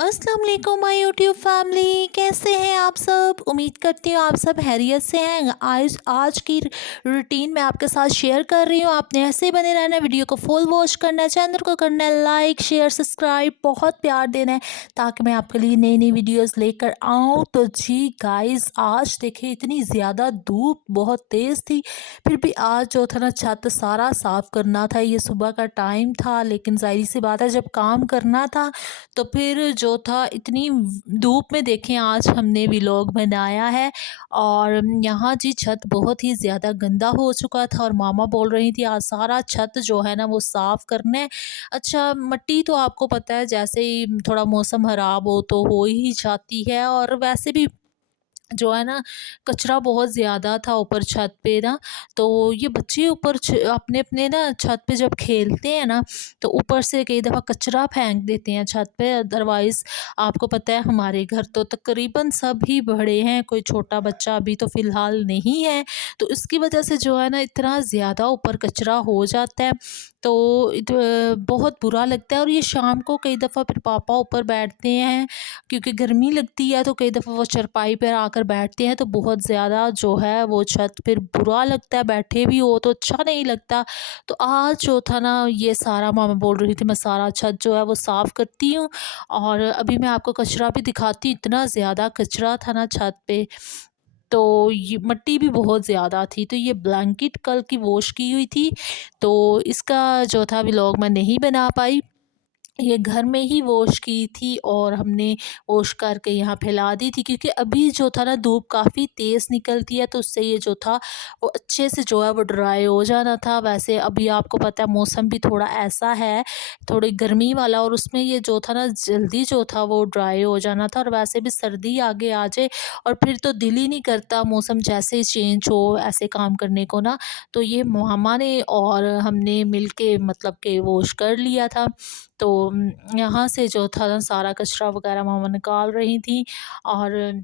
अस्सलाम वालेकुम my YouTube family, कैसे हैं आप सब। उम्मीद करती हूँ आप सब हैरियत से हैं। आज आज की रूटीन मैं आपके साथ शेयर कर रही हूँ। आपने ऐसे ही बने रहना है, वीडियो को फुल वॉच करना है, चैनल को करना है लाइक शेयर सब्सक्राइब, बहुत प्यार देना है ताकि मैं आपके लिए नई नई वीडियोस लेकर आऊँ। तो जी गाइस, आज देखिए इतनी ज़्यादा धूप बहुत तेज़ थी, फिर भी आज जो था ना छत सारा साफ़ करना था। ये सुबह का टाइम था, लेकिन ज़ाहिर सी बात है जब काम करना था तो फिर जो था इतनी धूप में देखें आज हमने व्लॉग बनाया है। और यहाँ जी छत बहुत ही ज़्यादा गंदा हो चुका था और मामा बोल रही थी आज सारा छत जो है ना वो साफ़ करना है। अच्छा, मिट्टी तो आपको पता है जैसे ही थोड़ा मौसम ख़राब हो तो हो ही जाती है, और वैसे भी जो है ना कचरा बहुत ज़्यादा था ऊपर छत पे ना। तो ये बच्चे ऊपर अपने अपने ना छत पे जब खेलते हैं ना तो ऊपर से कई दफ़ा कचरा फेंक देते हैं छत पे। अदरवाइज़ आपको पता है हमारे घर तो तकरीबन सब ही बड़े हैं, कोई छोटा बच्चा अभी तो फ़िलहाल नहीं है। तो इसकी वजह से जो है ना इतना ज़्यादा ऊपर कचरा हो जाता है, तो बहुत बुरा लगता है। और ये शाम को कई दफ़ा फिर पापा ऊपर बैठते हैं क्योंकि गर्मी लगती है, तो कई दफ़ा वो चारपाई पर आकर बैठते हैं तो बहुत ज़्यादा जो है वो छत फिर बुरा लगता है, बैठे भी हो तो अच्छा नहीं लगता। तो आज जो था ना ये सारा मामा बोल रही थी मैं सारा छत जो है वो साफ़ करती हूँ। और अभी मैं आपको कचरा भी दिखाती हूँ, इतना ज़्यादा कचरा था ना छत पे। तो ये मिट्टी भी बहुत ज़्यादा थी, तो ये ब्लैंकेट कल की वॉश की हुई थी, तो इसका जो था व्लॉग मैं नहीं बना पाई। ये घर में ही वॉश की थी और हमने वॉश करके यहाँ फैला दी थी, क्योंकि अभी जो था ना धूप काफ़ी तेज़ निकलती है तो उससे ये जो था वो अच्छे से जो है वो ड्राई हो जाना था। वैसे अभी आपको पता है मौसम भी थोड़ा ऐसा है, थोड़ी गर्मी वाला, और उसमें ये जो था ना जल्दी जो था वो ड्राई हो जाना था। और वैसे भी सर्दी आगे आ जाए और फिर तो दिल ही नहीं करता मौसम जैसे ही चेंज हो ऐसे काम करने को ना। तो ये मामा ने और हमने मिल के मतलब कि वॉश कर लिया था। तो यहाँ से जो था ना सारा कचरा वगैरह मामा निकाल रही थी। और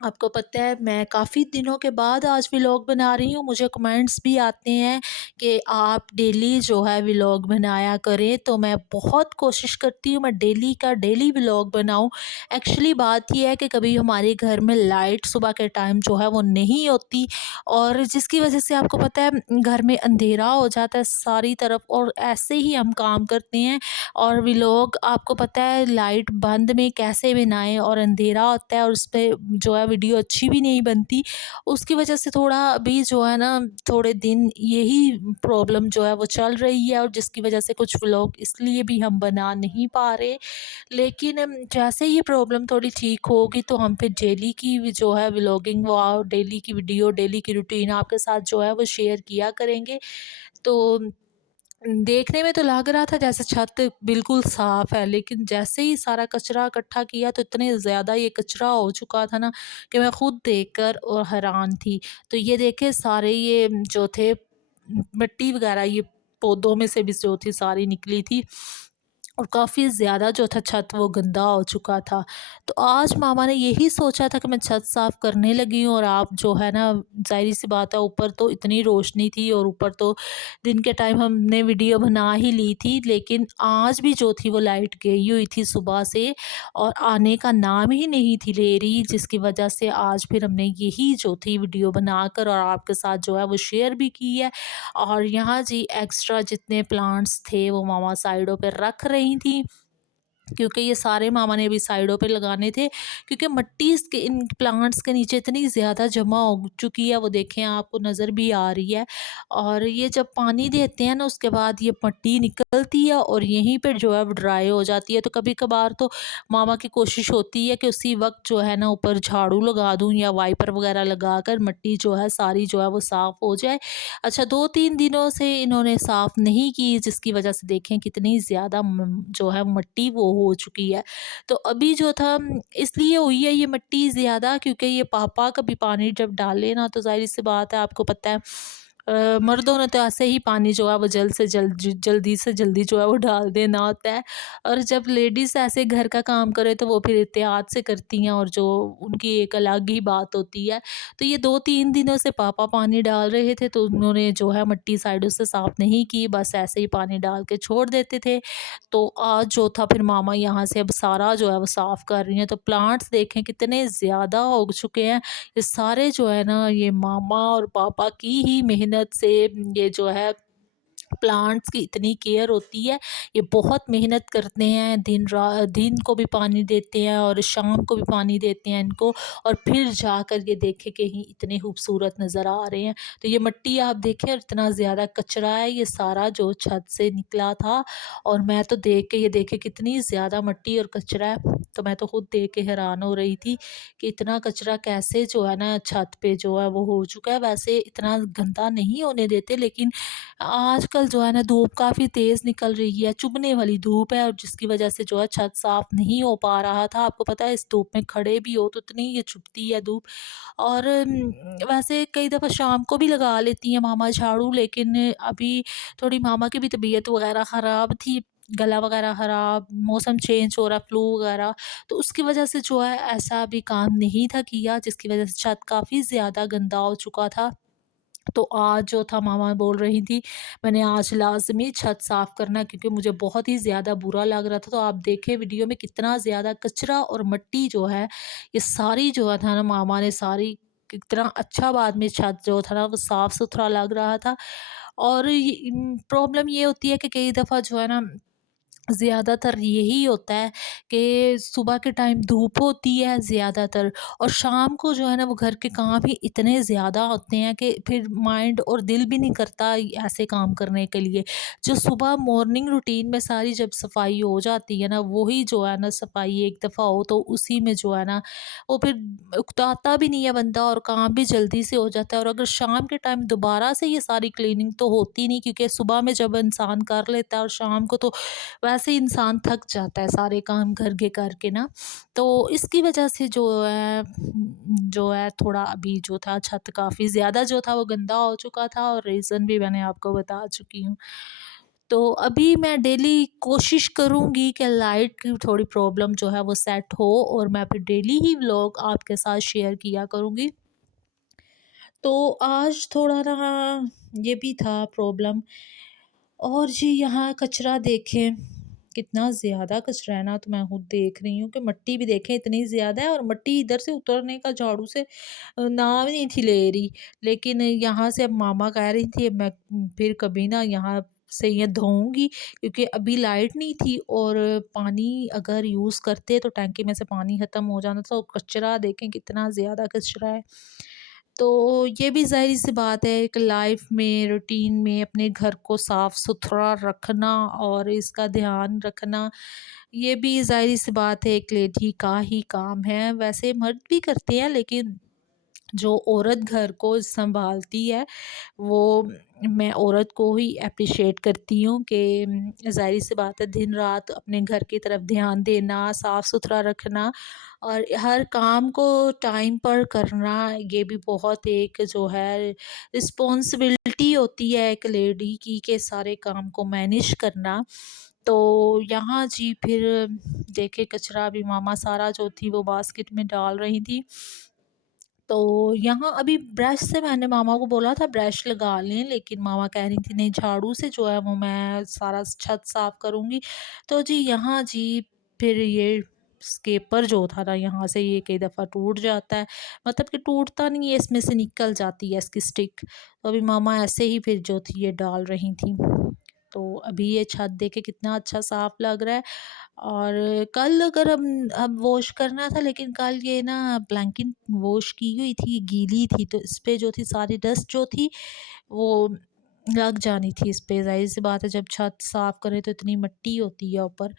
आपको पता है मैं काफ़ी दिनों के बाद आज व्लॉग बना रही हूँ। मुझे कमेंट्स भी आते हैं कि आप डेली जो है व्लॉग बनाया करें, तो मैं बहुत कोशिश करती हूँ मैं डेली का डेली व्लॉग बनाऊँ। एक्चुअली बात ये है कि कभी हमारे घर में लाइट सुबह के टाइम जो है वो नहीं होती, और जिसकी वजह से आपको पता है घर में अंधेरा हो जाता है सारी तरफ, और ऐसे ही हम काम करते हैं। और व्लॉग आपको पता है लाइट बंद में कैसे बनाएं, और अंधेरा होता है और उस पे जो है वीडियो अच्छी भी नहीं बनती। उसकी वजह से थोड़ा अभी जो है ना थोड़े दिन यही प्रॉब्लम जो है वो चल रही है, और जिसकी वजह से कुछ व्लॉग इसलिए भी हम बना नहीं पा रहे। लेकिन जैसे ये प्रॉब्लम थोड़ी ठीक होगी तो हम फिर डेली की जो है व्लॉगिंग व डेली की वीडियो डेली की रूटीन आपके साथ जो है वो शेयर किया करेंगे। तो देखने में तो लग रहा था जैसे छत बिल्कुल साफ है, लेकिन जैसे ही सारा कचरा इकट्ठा किया तो इतने ज़्यादा ये कचरा हो चुका था ना कि मैं खुद देखकर और हैरान थी। तो ये देखे सारे ये जो थे मिट्टी वगैरह ये पौधों में से भी जो थी सारी निकली थी, और काफ़ी ज़्यादा जो था छत वो गंदा हो चुका था। तो आज मामा ने यही सोचा था कि मैं छत साफ़ करने लगी हूँ, और आप जो है ना ज़ाहिर-सी बात है ऊपर तो इतनी रोशनी थी, और ऊपर तो दिन के टाइम हमने वीडियो बना ही ली थी, लेकिन आज भी जो थी वो लाइट गई हुई थी सुबह से और आने का नाम ही नहीं थी ले रही, जिसकी वजह से आज फिर हमने यही जो थी वीडियो बनाकर और आपके साथ जो है वो शेयर भी की है। और यहाँ जी एक्स्ट्रा जितने प्लांट्स थे वो मामा साइडों पे रख रही थी, क्योंकि ये सारे मामा ने अभी साइडों पे लगाने थे, क्योंकि मिट्टी इसके इन प्लांट्स के नीचे इतनी ज़्यादा जमा हो चुकी है, वो देखें आपको नज़र भी आ रही है। और ये जब पानी देते हैं ना उसके बाद ये मिट्टी निकलती है और यहीं पर जो है वो ड्राई हो जाती है। तो कभी कभार तो मामा की कोशिश होती है कि उसी वक्त जो है ना ऊपर झाड़ू लगा दूँ या वाइपर वगैरह लगा कर मिट्टी जो है सारी जो है वो साफ़ हो जाए। अच्छा, 2-3 दिनों से इन्होंने साफ़ नहीं की, जिसकी वजह से देखें कितनी ज़्यादा जो है मिट्टी वो हो चुकी है। तो अभी जो था इसलिए हुई है ये मिट्टी ज़्यादा, क्योंकि ये पापा कभी पानी जब डाले ना तो ज़ाहिर सी बात है आपको पता है मर्दों ने तो ऐसे ही पानी जो है वो जल्दी से जल्दी जो है वो डाल देना होता है। और जब लेडीज़ ऐसे घर का काम करे तो वो फिर एहतियात से करती हैं और जो उनकी एक अलग ही बात होती है। तो ये 2-3 दिनों से पापा पानी डाल रहे थे, तो उन्होंने जो है मिट्टी साइडों से साफ़ नहीं की, बस ऐसे ही पानी डाल के छोड़ देते थे। तो आज जो था फिर मामा यहाँ से अब सारा जो है वो साफ़ कर रही हैं। तो प्लांट्स देखें कितने ज़्यादा हो चुके हैं। ये सारे जो है ना, ये मामा और पापा की ही मेहनत से ये जो है प्लांट्स की इतनी केयर होती है। ये बहुत मेहनत करते हैं, दिन को भी पानी देते हैं और शाम को भी पानी देते हैं इनको, और फिर जाकर ये देखें कि ही इतने खूबसूरत नज़र आ रहे हैं। तो ये मिट्टी आप देखें और इतना ज़्यादा कचरा है, ये सारा जो छत से निकला था। और मैं तो देख के ये देखे कितनी ज़्यादा मिट्टी और कचरा है, तो मैं तो खुद देख के हैरान हो रही थी कि इतना कचरा कैसे जो है ना छत पे जो है वो हो चुका है। वैसे इतना गंदा नहीं होने देते, लेकिन आजकल जो है ना धूप काफ़ी तेज़ निकल रही है, चुभने वाली धूप है, और जिसकी वजह से जो है छत साफ़ नहीं हो पा रहा था। आपको पता है इस धूप में खड़े भी हो तो इतनी ये चुभती है धूप। और वैसे कई दफ़ा शाम को भी लगा लेती हैं मामा झाड़ू, लेकिन अभी थोड़ी मामा की भी तबीयत वग़ैरह ख़राब थी, गला वग़ैरह ख़राब, मौसम चेंज हो रहा, फ्लू वग़ैरह, तो उसकी वजह से जो है ऐसा अभी काम नहीं था किया, जिसकी वजह से छत काफ़ी ज़्यादा गंदा हो चुका था। तो आज जो था मामा बोल रही थी, मैंने आज लाज़मी छत साफ़ करना है, क्योंकि मुझे बहुत ही ज़्यादा बुरा लग रहा था। तो आप देखें वीडियो में कितना ज़्यादा कचरा और मिट्टी जो है, ये सारी जो है था ना मामा ने सारी, कितना अच्छा बाद में छत जो था ना वो साफ़-सुथरा लग रहा था। और प्रॉब्लम ये होती है कि कई दफ़ा जो है ना ज़्यादातर यही होता है कि सुबह के टाइम धूप होती है ज़्यादातर, और शाम को जो है ना वो घर के काम ही इतने ज़्यादा होते हैं कि फिर माइंड और दिल भी नहीं करता ऐसे काम करने के लिए। जो सुबह मॉर्निंग रूटीन में सारी जब सफाई हो जाती है ना, वही जो है ना सफाई एक दफ़ा हो तो उसी में जो है ना वो फिर उकताता भी नहीं है बंदा, और काम भी जल्दी से हो जाता है। और अगर शाम के टाइम दोबारा से ये सारी क्लीनिंग तो होती नहीं, क्योंकि सुबह में जब इंसान कर लेता है और शाम को तो वैसे ही इंसान थक जाता है सारे काम घर के करके ना। तो इसकी वजह से जो है थोड़ा अभी जो था छत काफ़ी ज़्यादा जो था वो गंदा हो चुका था, और रीज़न भी मैंने आपको बता चुकी हूँ। तो अभी मैं डेली कोशिश करूँगी कि लाइट की थोड़ी प्रॉब्लम जो है वो सेट हो, और मैं फिर डेली ही व्लॉग आपके साथ शेयर किया करूँगी। तो आज थोड़ा ना ये भी था प्रॉब्लम। और जी यहाँ कचरा देखें, कितना ज़्यादा कचरा है ना, तो मैं खुद देख रही हूँ कि मिट्टी भी देखें इतनी ज़्यादा है, और मिट्टी इधर से उतरने का झाड़ू से नाम ही नहीं थी ले रही। लेकिन यहाँ से अब मामा कह रही थी, अब मैं फिर कभी ना यहाँ से ये धोऊँगी, क्योंकि अभी लाइट नहीं थी, और पानी अगर यूज़ करते तो टैंकी में से पानी ख़त्म हो जाना था, और कचरा देखें कितना ज़्यादा कचरा है। तो ये भी ज़ाहिर-सी बात है, एक लाइफ में, रूटीन में अपने घर को साफ-सुथरा रखना और इसका ध्यान रखना, ये भी ज़ाहिर-सी बात है एक लेडी का ही काम है। वैसे मर्द भी करते हैं, लेकिन जो औरत घर को सँभालती है, वो मैं औरत को ही एप्रिशिएट करती हूँ कि ज़ाहिर-सी बात है दिन-रात अपने घर की तरफ ध्यान देना, साफ़-सुथरा रखना और हर काम को टाइम पर करना, ये भी बहुत एक जो है रिस्पॉन्सिबिलिटी होती है एक लेडी की, कि सारे काम को मैनेज करना। तो यहाँ जी फिर देखिए कचरा भी मामा सारा जो थी वो बास्केट में डाल रही थी। तो यहाँ अभी ब्रश से मैंने मामा को बोला था ब्रश लगा लें, लेकिन मामा कह रही थी नहीं, झाड़ू से जो है वो मैं सारा छत साफ करूँगी। तो जी यहाँ जी फिर ये स्केपर जो था ना, यहाँ से ये कई दफ़ा टूट जाता है, मतलब कि टूटता नहीं है, इसमें से निकल जाती है इसकी स्टिक। तो अभी मामा ऐसे ही फिर जो थी ये डाल रही थी। तो अभी ये छत देखे कितना अच्छा साफ लग रहा है। और कल अगर अब वॉश करना था, लेकिन कल ये ना ब्लैंकेट वॉश की हुई थी, गीली थी, तो इस पे जो थी सारी डस्ट जो थी वो लग जानी थी इस पे। ज़ाहिर-सी बात है जब छत साफ़ करें तो इतनी मिट्टी होती है ऊपर।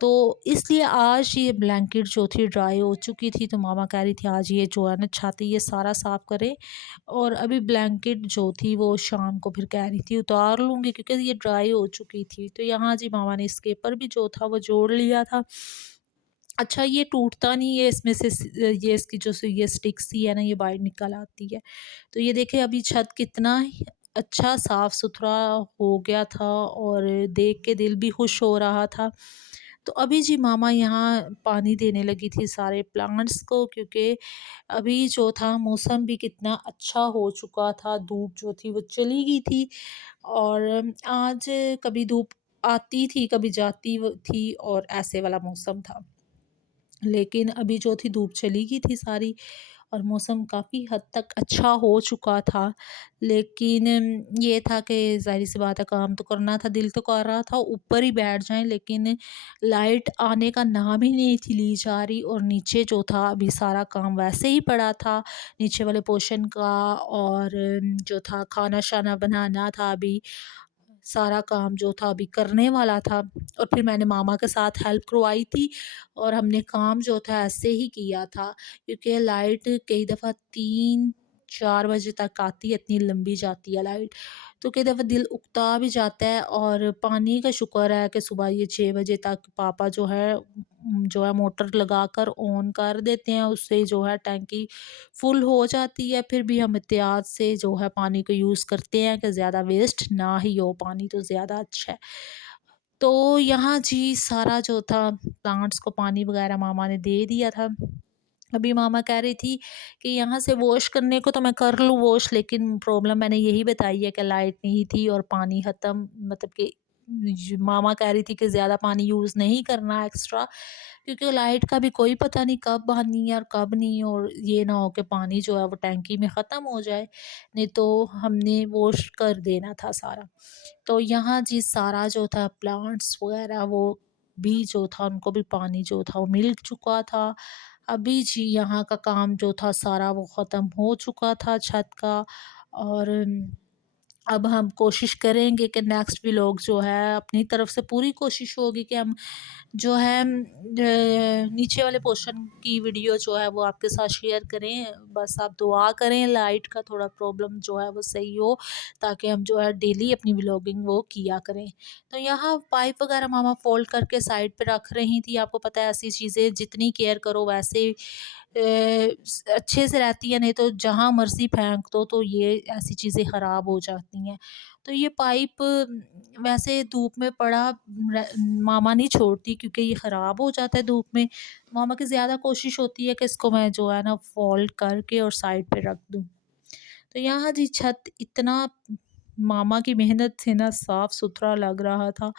तो इसलिए आज ये ब्लैंकेट जो थी ड्राई हो चुकी थी, तो मामा कह रही थी आज ये जो है ना छत ये सारा साफ़ करें, और अभी ब्लैंकेट जो थी वो शाम को फिर कह रही थी उतार लूँगी, क्योंकि ये ड्राई हो चुकी थी। तो यहाँ जी मामा ने स्केपर भी जो था वो जोड़ लिया था। अच्छा, ये टूटता नहीं है, इसमें से ये इसकी जो ये स्टिक सी है ना, ये बाहर निकल आती है। तो ये देखिए अभी छत कितना अच्छा साफ़ सुथरा हो गया था और देख के दिल भी खुश हो रहा था। तो अभी जी मामा यहाँ पानी देने लगी थी सारे प्लांट्स को, क्योंकि अभी जो था मौसम भी कितना अच्छा हो चुका था, धूप जो थी वो चली गई थी। और आज कभी धूप आती थी, कभी जाती थी और ऐसे वाला मौसम था। लेकिन अभी जो थी धूप चली गई थी सारी और मौसम काफ़ी हद तक अच्छा हो चुका था। लेकिन ये था कि ज़ाहिर-सी बात है, काम तो करना था, दिल तो कर रहा था ऊपर ही बैठ जाएँ, लेकिन लाइट आने का नाम ही नहीं थी ली जा रही और नीचे जो था अभी सारा काम वैसे ही पड़ा था, नीचे वाले पोर्शन का। और जो था खाना-शाना बनाना था अभी, सारा काम जो था अभी करने वाला था। और फिर मैंने मामा के साथ हेल्प करवाई थी और हमने काम जो था ऐसे ही किया था, क्योंकि लाइट कई दफ़ा 3-4 बजे तक आती है, इतनी लंबी जाती है लाइट। तो कई दफ़ा दिल उकता भी जाता है। और पानी का शुक्र है कि सुबह ये 6 बजे तक पापा जो है मोटर लगाकर ऑन कर देते हैं, उससे जो है टैंकी फुल हो जाती है। फिर भी हम एहतियात से जो है पानी को यूज़ करते हैं कि ज़्यादा वेस्ट ना ही हो, पानी तो ज़्यादा अच्छा है। तो यहाँ जी सारा जो था प्लांट्स को पानी वगैरह मामा ने दे दिया था। अभी मामा कह रही थी कि यहाँ से वॉश करने को तो मैं कर लूँ वॉश, लेकिन प्रॉब्लम मैंने यही बताई है कि लाइट नहीं थी और पानी ख़त्म, मतलब कि मामा कह रही थी कि ज़्यादा पानी यूज़ नहीं करना एक्स्ट्रा, क्योंकि लाइट का भी कोई पता नहीं कब आनी है और कब नहीं, और ये ना हो कि पानी जो है वो टैंकी में ख़त्म हो जाए, नहीं तो हमने वॉश कर देना था सारा। तो यहाँ जी सारा जो था प्लांट्स वगैरह वो भी जो था उनको भी पानी जो था वो मिल चुका था। अभी जी यहाँ का काम जो था सारा वो ख़त्म हो चुका था छत का। और अब हम कोशिश करेंगे कि नेक्स्ट व्लॉग जो है, अपनी तरफ से पूरी कोशिश होगी कि हम जो है नीचे वाले पोर्शन की वीडियो जो है वो आपके साथ शेयर करें। बस आप दुआ करें लाइट का थोड़ा प्रॉब्लम जो है वो सही हो, ताकि हम जो है डेली अपनी व्लॉगिंग वो किया करें। तो यहाँ पाइप वगैरह मामा फोल्ड करके साइड पे रख रही थी। आपको पता है ऐसी चीज़ें जितनी केयर करो वैसे अच्छे से रहती है, नहीं तो जहाँ मर्ज़ी फेंक दो तो ये ऐसी चीज़ें ख़राब हो जाती हैं। तो ये पाइप वैसे धूप में पड़ा मामा नहीं छोड़ती, क्योंकि ये ख़राब हो जाता है धूप में। मामा की ज़्यादा कोशिश होती है कि इसको मैं जो है ना फ़ोल्ड करके और साइड पे रख दूँ। तो यहाँ जी छत इतना मामा की मेहनत से ना साफ सुथरा लग रहा था।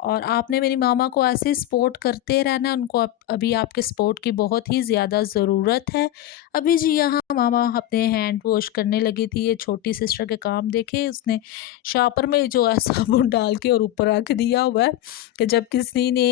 और आपने मेरी मामा को ऐसे सपोर्ट करते रहना, उनको अभी आपके सपोर्ट की बहुत ही ज़्यादा ज़रूरत है। अभी जी यहाँ मामा अपने हैंड वॉश करने लगी थी, ये छोटी सिस्टर के काम देखे उसने शापर में जो है साबुन डाल के और ऊपर रख दिया हुआ है कि जब किसी ने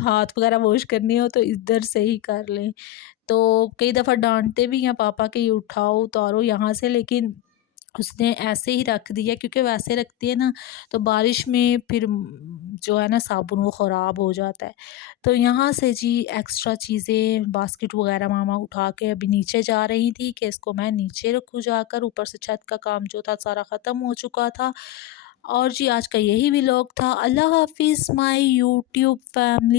हाथ वगैरह वॉश करनी हो तो इधर से ही कर लें। तो कई दफ़ा डाँटते भी हैं पापा कि ये उठाओ उतारो यहाँ से, लेकिन उसने ऐसे ही रख दिया, क्योंकि वैसे रखती है ना तो बारिश में फिर जो है ना साबुन वो ख़राब हो जाता है। तो यहाँ से जी एक्स्ट्रा चीज़ें बास्केट वगैरह मामा उठा के अभी नीचे जा रही थी कि इसको मैं नीचे रखूँ जाकर। ऊपर से छत का काम जो था सारा ख़त्म हो चुका था। और जी आज का यही व्लॉग था। अल्लाह हाफ़िज़ माय यूट्यूब फैमिली।